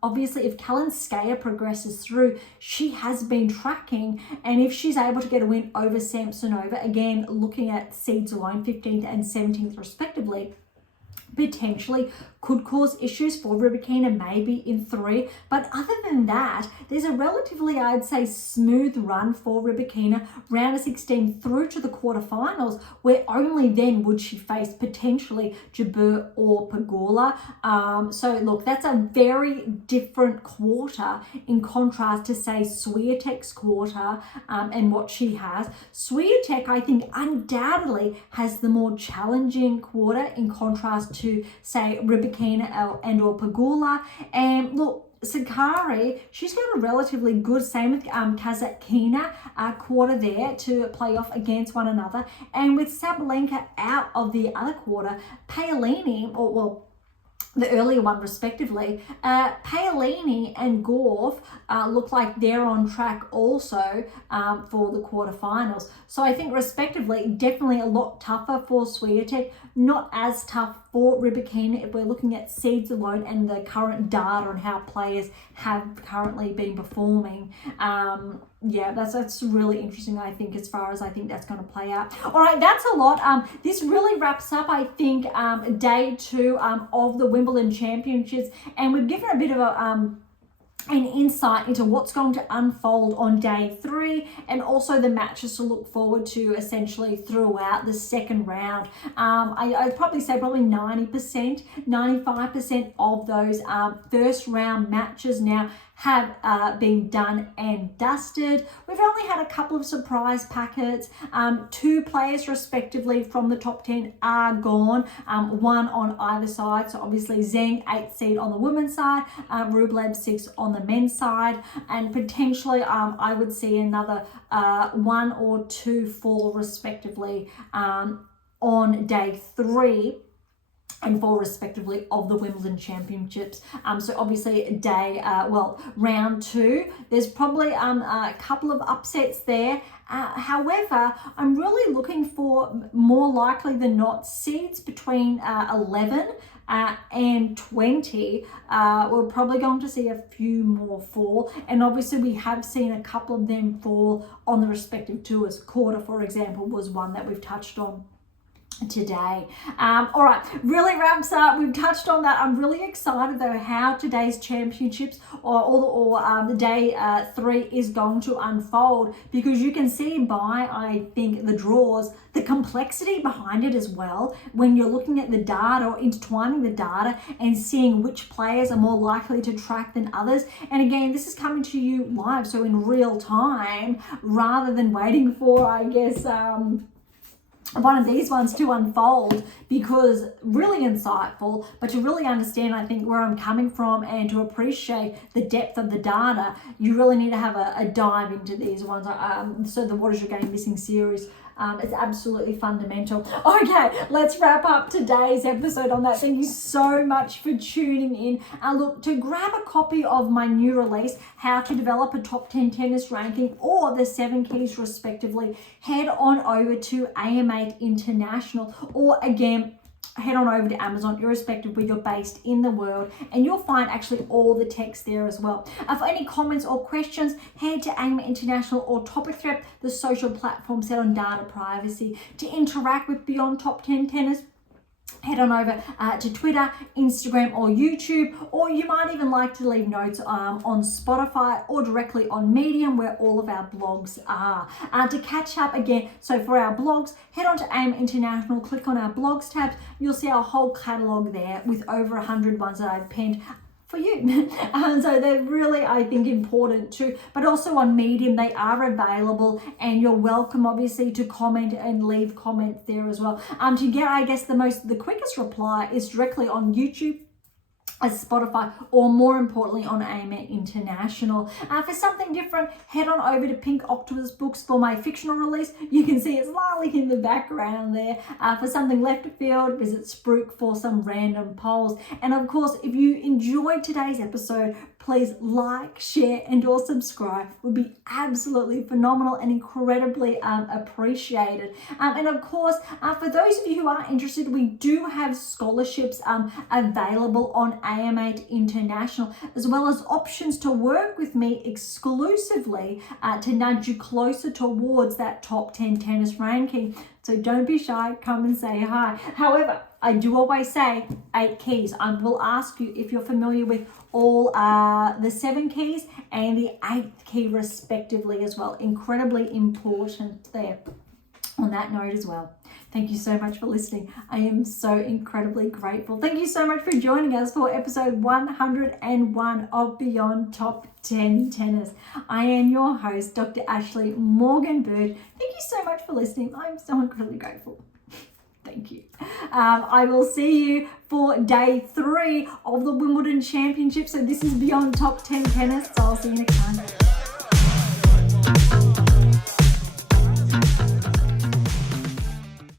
obviously, if Kalinskaya progresses through, she has been tracking, and if she's able to get a win over Samsonova, again, looking at seeds alone, 15th and 17th respectively, potentially could cause issues for Rybakina, maybe in 3. But other than that, there's a relatively, I'd say, smooth run for Rybakina, round of 16 through to the quarterfinals, where only then would she face potentially Jabeur or Pegula. So look, that's a very different quarter in contrast to, say, Swiatek's quarter and what she has. Swiatek, I think, undoubtedly has the more challenging quarter in contrast to, say, Rybakina and or Pegula. And look, Sakkari, she's got a relatively good, same with Kasatkina, quarter there to play off against one another. And with Sabalenka out of the other quarter, Paolini, the earlier one respectively, Paolini and Gauff look like they're on track also for the quarterfinals. So I think respectively, definitely a lot tougher for Swiatek, not as tough for Rybakina if we're looking at seeds alone and the current data on how players have currently been performing. Yeah, that's really interesting, I think, as far as I think that's going to play out. All right, that's a lot. This really wraps up, I think, day 2 of the Wimbledon Championships, and we've given a bit of an insight into what's going to unfold on day 3, and also the matches to look forward to essentially throughout the second round. I'd probably say 90%, 95% of those first round matches now have been done and dusted. We've only had a couple of surprise packets. 2 players respectively from the top 10 are gone, one on either side. So obviously Zheng, 8th seed on the women's side, Rublev 6 on the men's side, and potentially I would see another 1 or 2 fall respectively on day 3 and 4 respectively of the Wimbledon Championships. So obviously round 2, there's probably a couple of upsets there. However, I'm really looking for, more likely than not, seeds between 11 and 20. We're probably going to see a few more fall, and obviously we have seen a couple of them fall on the respective tours. Quarter, for example, was one that we've touched on today. All right, really wraps up. We've touched on that. I'm really excited though how today's championships or the day 3 is going to unfold, because you can see by, I think, the draws, the complexity behind it as well, when you're looking at the data or intertwining the data and seeing which players are more likely to track than others. And again, this is coming to you live, so in real time, rather than waiting for, I guess, one of these ones to unfold, because really insightful, but to really understand, I think, where I'm coming from and to appreciate the depth of the data, you really need to have a dive into these ones. So the What Is Your Game Missing series, it's absolutely fundamental. Okay, let's wrap up today's episode on that. Thank you so much for tuning in. Look, to grab a copy of my new release, How to Develop a Top 10 Tennis Ranking, or the 7 keys respectively, head on over to AM8 International, or again, head on over to Amazon, irrespective where you're based in the world, and you'll find actually all the text there as well. For any comments or questions, head to AIM International or Topic Threat, the social platform set on data privacy. To interact with Beyond Top 10 Tennis, head on over to Twitter, Instagram, or YouTube, or you might even like to leave notes on Spotify or directly on Medium, where all of our blogs are. To catch up again, so for our blogs, head on to AIM International, click on our blogs tab. You'll see our whole catalogue there with over 100 ones that I've penned for you. So they're really, I think, important too. But also on Medium, they are available, and you're welcome, obviously, to comment and leave comments there as well. To get, I guess, the quickest reply is directly on YouTube, as Spotify, or more importantly on AIM International. For something different, head on over to Pink Octopus Books for my fictional release. You can see it's slightly in the background there. For something left of field, visit Spruik for some random polls. And of course, if you enjoyed today's episode, please like, share, and or subscribe. Would be absolutely phenomenal and incredibly appreciated. And of course, for those of you who are interested, we do have scholarships available on AM8 International, as well as options to work with me exclusively to nudge you closer towards that top 10 tennis ranking. So don't be shy, come and say hi. However, I do always say 8 keys. I will ask you if you're familiar with all the 7 keys and the 8th key respectively as well. Incredibly important there on that note as well. Thank you so much for listening. I am so incredibly grateful. Thank you so much for joining us for episode 101 of Beyond Top 10 Tennis. I am your host, Dr. Ashley Morgan-Bird. Thank you so much for listening. I'm so incredibly grateful. Thank you. I will see you for day 3 of the Wimbledon Championship. So this is Beyond Top 10 Tennis. So I'll see you next time.